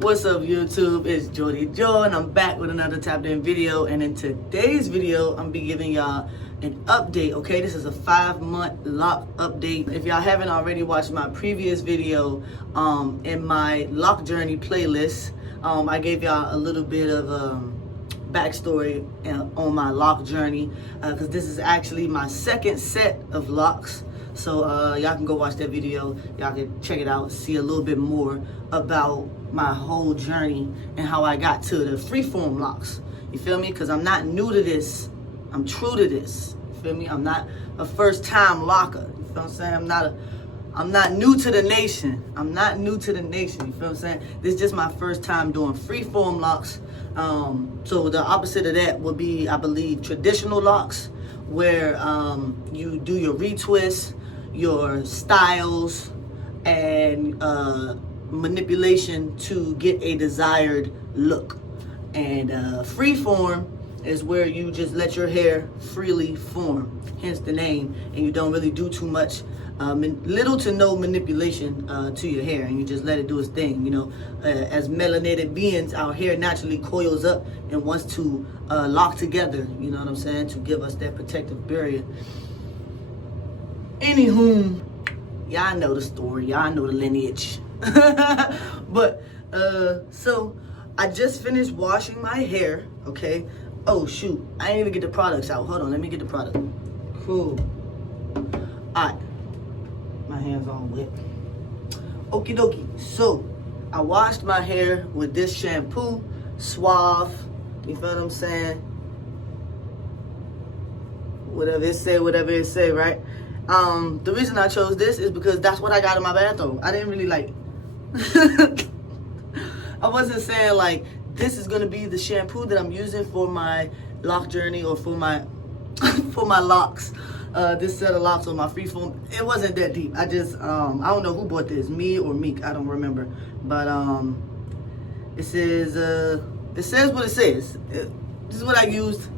What's up, YouTube? It's Jody Joe, and I'm back with another tapped in video. And in today's video, I'm be giving y'all an update. Okay, this is a 5-month lock update. If y'all haven't already watched my previous video in my lock journey playlist, I gave y'all a little bit of backstory on my lock journey, because this is actually my second set of locks. So y'all can go watch that video. Y'all can check it out, see a little bit more about my whole journey and how I got to the Freeform Locs. You feel me? Because I'm not new to this. I'm true to this. You feel me? I'm not a first-time locker. You feel what I'm saying? I'm not new to the nation. I'm not new to the nation. You feel what I'm saying? This is just my first time doing Freeform Locs. So the opposite of that would be, I believe, traditional locks, where you do your retwists, your styles, and manipulation to get a desired look. And freeform is where you just let your hair freely form, hence the name, and you don't really do too much, little to no manipulation to your hair, and you just let it do its thing. You know, as melanated beings, our hair naturally coils up and wants to lock together, you know what I'm saying, to give us that protective barrier. Anywho, y'all know the story, y'all know the lineage. But so I just finished washing my hair. Okay, oh shoot, I didn't even get the products out. Hold on, let me get the product. Cool. Alright, my hands on wet. Okie dokie. So I washed my hair with this shampoo, Suave. You feel what I'm saying? Whatever it say, right? The reason I chose this is because that's what I got in my bathroom. I didn't really like I wasn't saying like this is gonna be the shampoo that I'm using for my lock journey or for my for my locks. This set of locks on my Freeform. It wasn't that deep. I just I don't know who bought this, me or Meek, I don't remember. But it says what it says. This is what I used.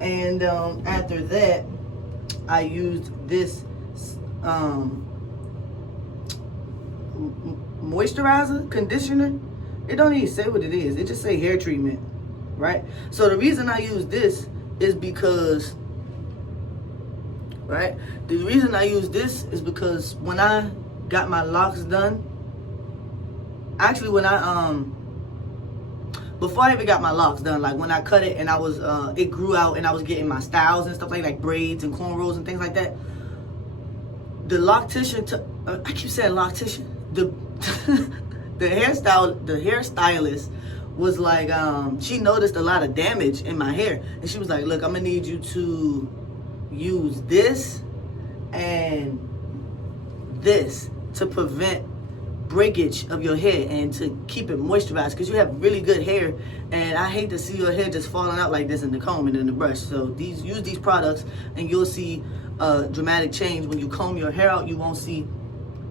And after that, I used this moisturizer, conditioner. It don't even say what it is. It just say hair treatment, right? So the reason I use this is because, right? The reason I use this is because when I got my locks done, actually when I before I even got my locks done, like when I cut it and I was it grew out and I was getting my styles and stuff like braids and cornrows and things like that, the loctician I keep saying loctician, the the hairstylist was like, she noticed a lot of damage in my hair, and she was like, look, I'm gonna need you to use this and this to prevent breakage of your hair and to keep it moisturized, because you have really good hair, and I hate to see your hair just falling out like this in the comb and in the brush. So use these products and you'll see a dramatic change. When you comb your hair out, you won't see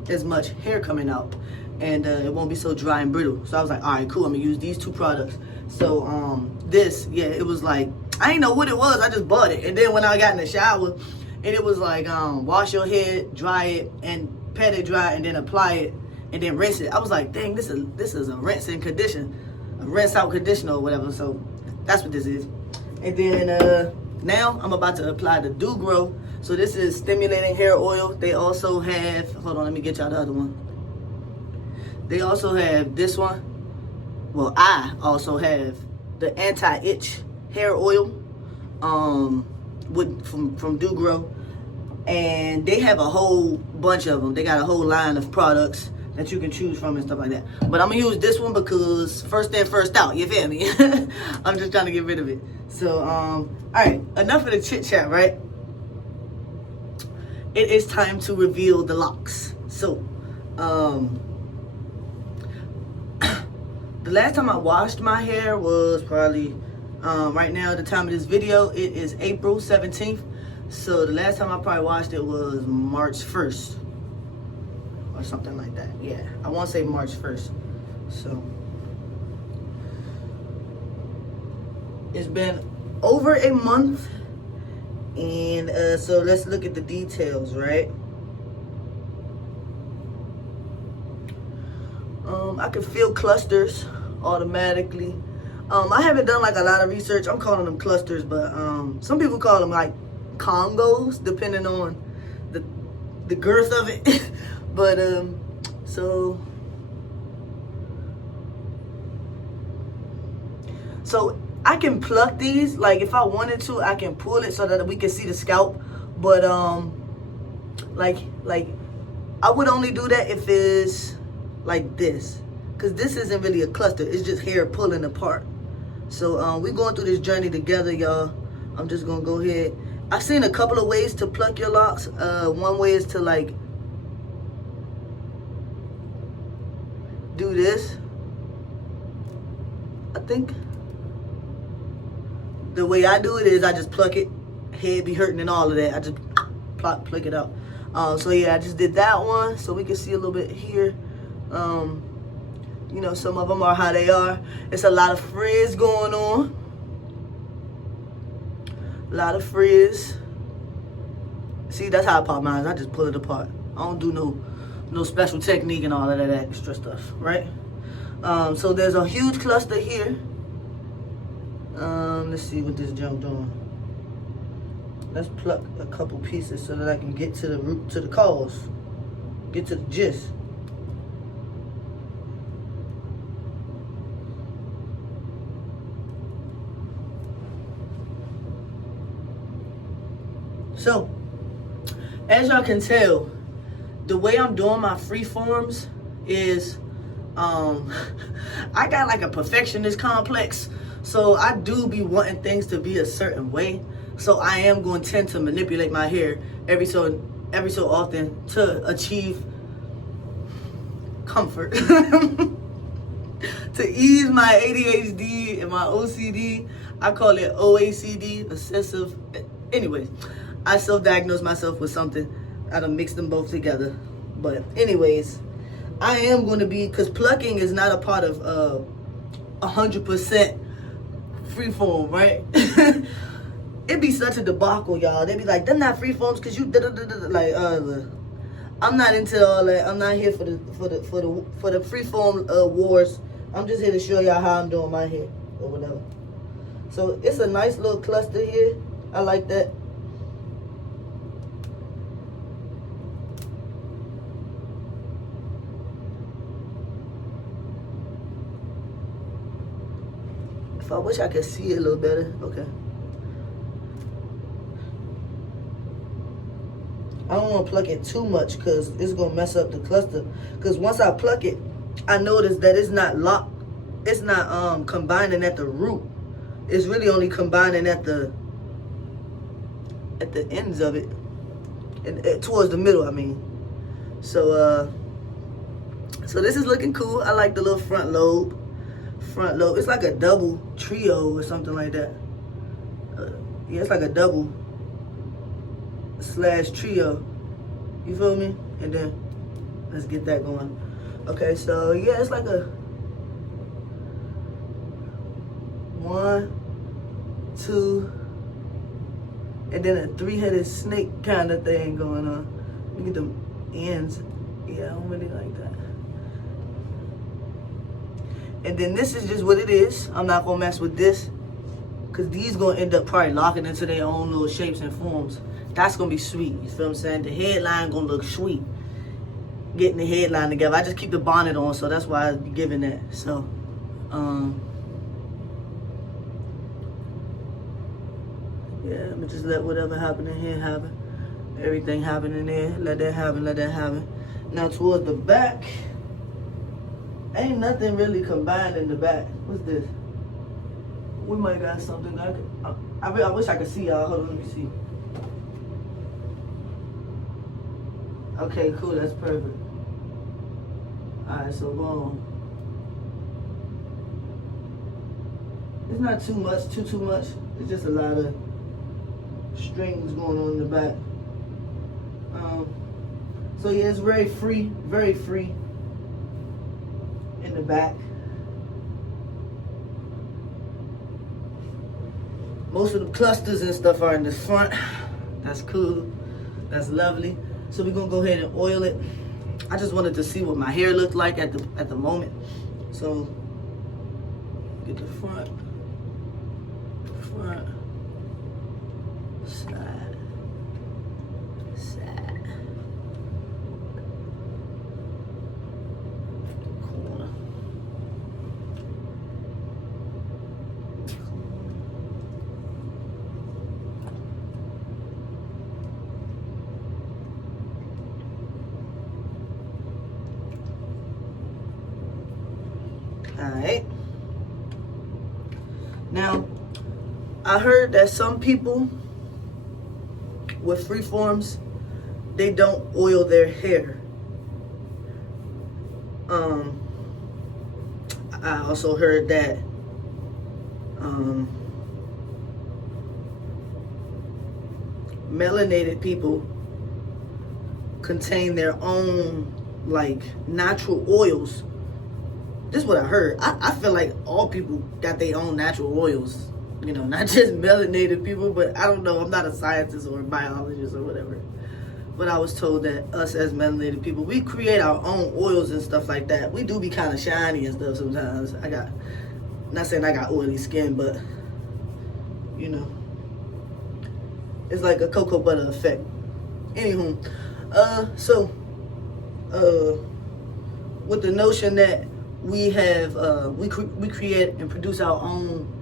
as much hair coming out, and it won't be so dry and brittle. So I was like, all right, cool, I'm gonna use these two products. So this, yeah, it was like, I didn't know what it was, I just bought it. And then when I got in the shower, and it was like, wash your head, dry it, and pat it dry, and then apply it, and then rinse it. I was like, dang, this is a rinse and condition, a rinse out conditioner or whatever. So that's what this is. And then now I'm about to apply the Do Grow. So this is stimulating hair oil. They also have, hold on, let me get y'all the other one. They also have this one. Well, I also have the anti-itch hair oil from Do Grow. And they have a whole bunch of them. They got a whole line of products that you can choose from and stuff like that. But I'm gonna use this one because first in, first out, you feel me? I'm just trying to get rid of it. So, all right, enough of the chit chat, right? It is time to reveal the locks. So, the last time I washed my hair was probably, right now, the time of this video, it is April 17th. So the last time I probably washed it was March 1st. Or something like that. Yeah, I want to say March 1st. So it's been over a month. And so let's look at the details, right? I can feel clusters automatically. I haven't done like a lot of research. I'm calling them clusters, but some people call them like Congos, depending on the girth of it. But so I can pluck these. Like if I wanted to, I can pull it so that we can see the scalp. But like I would only do that if it's like this, because this isn't really a cluster. It's just hair pulling apart. So we're going through this journey together, y'all. I'm just gonna go ahead. I've seen a couple of ways to pluck your locks. One way is to like do this. I think the way I do it is I just pluck it. Head be hurting and all of that. I just pluck it out. So yeah, I just did that one so we can see a little bit here. You know, some of them are how they are. It's a lot of frizz going on. A lot of frizz. See, that's how I pop mine. I just pull it apart. I don't do no special technique and all of that extra stuff, right? So there's a huge cluster here. Let's see what this junk doing. Let's pluck a couple pieces so that I can get to the root, to the cause, get to the gist. So, as y'all can tell, the way I'm doing my freeforms is, I got like a perfectionist complex. So I do be wanting things to be a certain way. So I am going to tend to manipulate my hair every so often to achieve comfort. To ease my ADHD and my OCD. I call it OACD, obsessive. Anyways, I self-diagnosed myself with something. I done mixed them both together. But anyways, I am going to be, because plucking is not a part of 100% freeform, right? It'd be such a debacle, y'all. They'd be like, they're not freeforms because you like I'm not into all that. I'm not here for the freeform wars. I'm just here to show y'all how I'm doing my hair or whatever. So it's a nice little cluster here. I like that. I wish I could see it a little better. Okay. I don't want to pluck it too much because it's going to mess up the cluster. Because once I pluck it, I notice that it's not locked. It's not combining at the root. It's really only combining at the ends of it. And towards the middle, I mean. So this is looking cool. I like the little front lobe. It's like a double trio or something like that. Yeah, it's like a double / trio. You feel me? And then let's get that going. Okay, so yeah, it's like a 1, 2, and then a 3-headed snake kind of thing going on. Look at the ends. Yeah, I don't really like that. And then this is just what it is. I'm not gonna mess with this because these gonna end up probably locking into their own little shapes and forms. That's gonna be sweet. You feel what I'm saying? The headline gonna look sweet. Getting the headline together. I just keep the bonnet on, so that's why I'm giving that. So, yeah, I'm gonna just let whatever happen in here happen. Everything happen in there. Let that happen. Let that happen. Now towards the back. Ain't nothing really combined in the back. What's this? We might got something. I wish I could see y'all. Hold on, let me see. Okay, cool. That's perfect. Alright, so boom. It's not too much, too much. It's just a lot of strings going on in the back. So yeah, it's very free in the back. Most of the clusters and stuff are in the front. That's cool. That's lovely. So we're gonna go ahead and oil it. I just wanted to see what my hair looked like at the moment. So get the front, side, corner. Alright. Now, I heard that some people with freeforms, they don't oil their hair. I also heard that melanated people contain their own like natural oils. This is what I heard. I feel like all people got their own natural oils. You know, not just melanated people, but I don't know. I'm not a scientist or a biologist or whatever. But I was told that us as melanated people, we create our own oils and stuff like that. We do be kind of shiny and stuff sometimes. Not saying I got oily skin, but, you know, it's like a cocoa butter effect. Anywho, with the notion that we have, we create and produce our own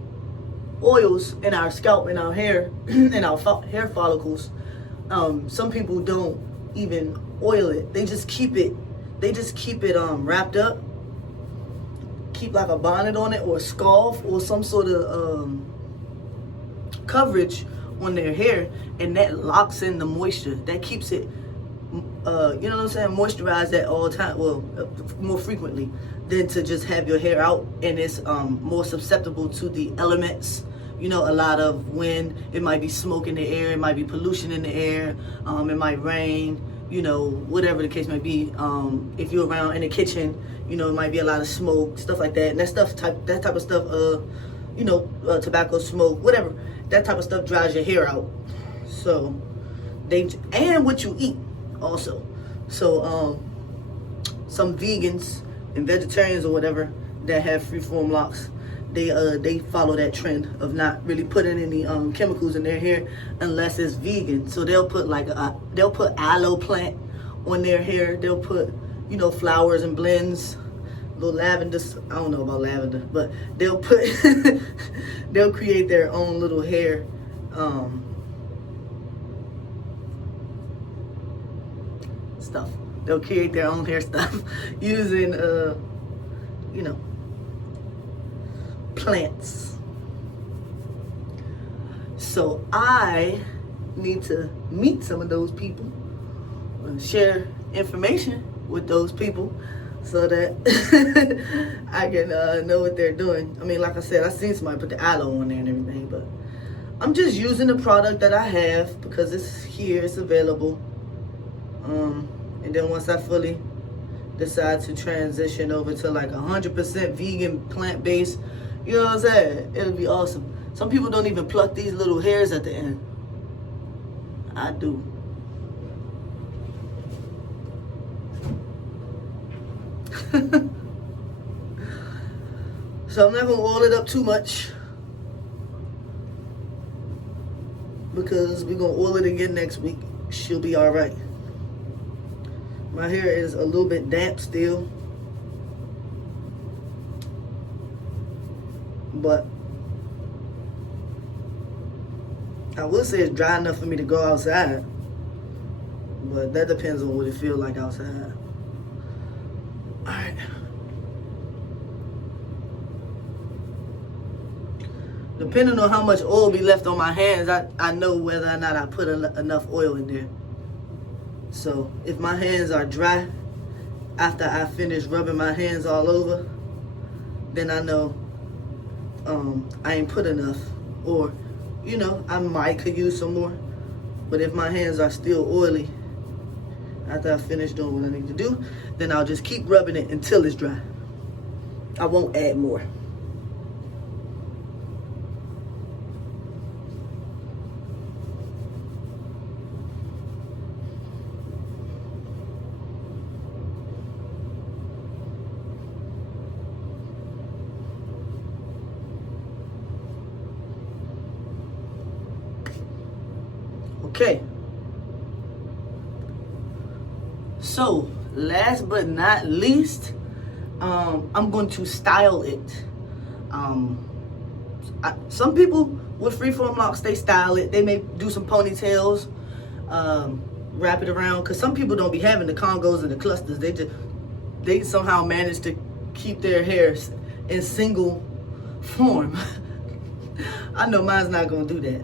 oils in our scalp, in our hair, in our hair follicles. Some people don't even oil it. They just keep it. Wrapped up. Keep like a bonnet on it, or a scarf, or some sort of coverage on their hair, and that locks in the moisture. That keeps it, you know what I'm saying, moisturized at all time. Well, more frequently than to just have your hair out, and it's more susceptible to the elements. You know, a lot of wind, it might be smoke in the air, it might be pollution in the air, it might rain, you know, whatever the case may be. If you're around in the kitchen, you know, it might be a lot of smoke, stuff like that. And that type of stuff, you know, tobacco smoke, whatever, that type of stuff dries your hair out. So, and what you eat also. So, some vegans and vegetarians or whatever that have Freeform Locs, they follow that trend of not really putting any chemicals in their hair unless it's vegan. So they'll put they'll put aloe plant on their hair. They'll put, you know, flowers and blends, little lavender. I don't know about lavender, but they'll put they'll create their own little hair stuff. They'll create their own hair stuff using you know, plants. So I need to meet some of those people, share information with those people, so that I can know what they're doing. I mean, like I said, I seen somebody put the aloe on there and everything, but I'm just using the product that I have because it's here, it's available. And then once I fully decide to transition over to like 100% vegan, plant-based, you know what I'm saying, it'll be awesome. Some people don't even pluck these little hairs at the end. I do. So I'm not gonna oil it up too much, because we're gonna oil it again next week. She'll be all right. My hair is a little bit damp still, but I will say it's dry enough for me to go outside, but that depends on what it feels like outside. All right. Depending on how much oil be left on my hands, I know whether or not I put enough oil in there. So if my hands are dry after I finish rubbing my hands all over, then I know I ain't put enough, or, you know, I might could use some more. But if my hands are still oily after I finish doing what I need to do, then I'll just keep rubbing it until it's dry. I won't add more. Okay. So, last but not least, I'm going to style it. Some people with Freeform Locs, they style it. They may do some ponytails, wrap it around. Cause some people don't be having the congos and the clusters. They somehow manage to keep their hair in single form. I know mine's not gonna do that.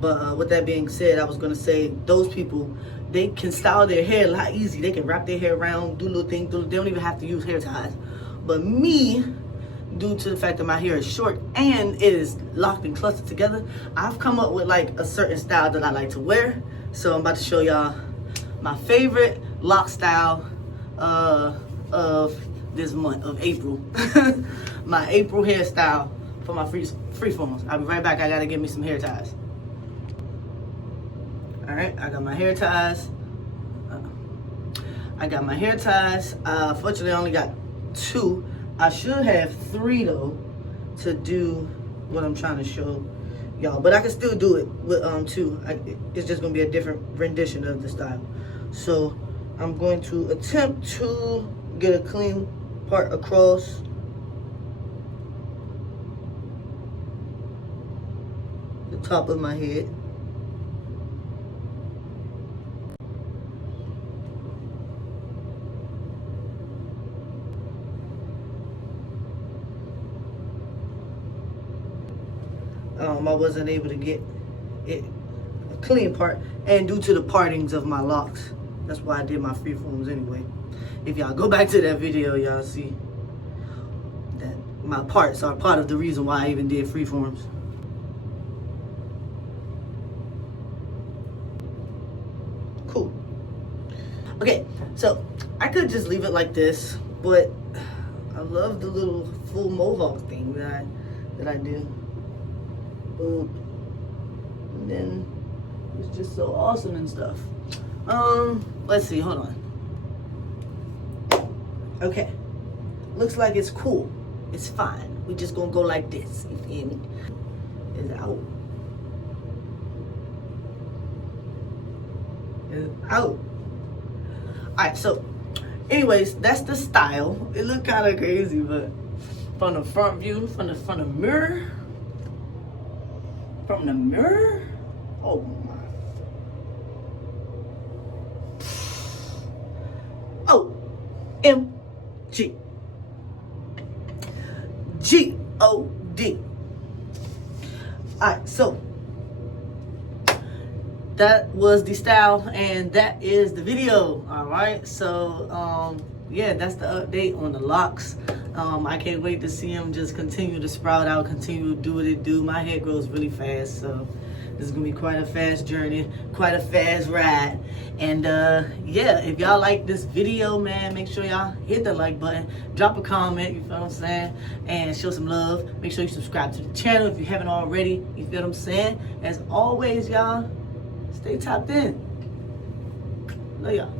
But with that being said, I was gonna say those people, they can style their hair a lot easy. They can wrap their hair around, do little things. They don't even have to use hair ties. But me, due to the fact that my hair is short and it is locked and clustered together, I've come up with like a certain style that I like to wear. So I'm about to show y'all my favorite lock style of this month of April. My April hairstyle for my freeforms. I'll be right back. I gotta get me some hair ties. All right, I got my hair ties. Fortunately, I only got 2. I should have 3 though to do what I'm trying to show y'all, but I can still do it with 2. It's just gonna be a different rendition of the style. So I'm going to attempt to get a clean part across. The top of my head. I wasn't able to get it a clean part, and due to the partings of my locks, that's why I did my freeforms anyway. If y'all go back to that video, y'all see that my parts are part of the reason why I even did freeforms. Cool. Okay, so I could just leave it like this, but I love the little full mohawk thing that I do. And then it's just so awesome and stuff. Let's see, hold on. Okay, looks like it's cool. It's fine. We just gonna go like this. You feel me? It's out. It's out. Alright, so anyways, that's the style. It looked kind of crazy, but from the front view, from the mirror. From the mirror? Oh my. OMG. G-O-D. Alright, so that was the style and that is the video. Alright, so yeah, that's the update on the locks. I can't wait to see them just continue to sprout out, continue to do what it do. My hair grows really fast, so this is gonna be quite a fast journey, quite a fast ride. And yeah, if y'all like this video, man, make sure y'all hit the like button, drop a comment, you feel what I'm saying, and show some love. Make sure you subscribe to the channel if you haven't already, you feel what I'm saying. As always, y'all, stay tapped in. Love y'all.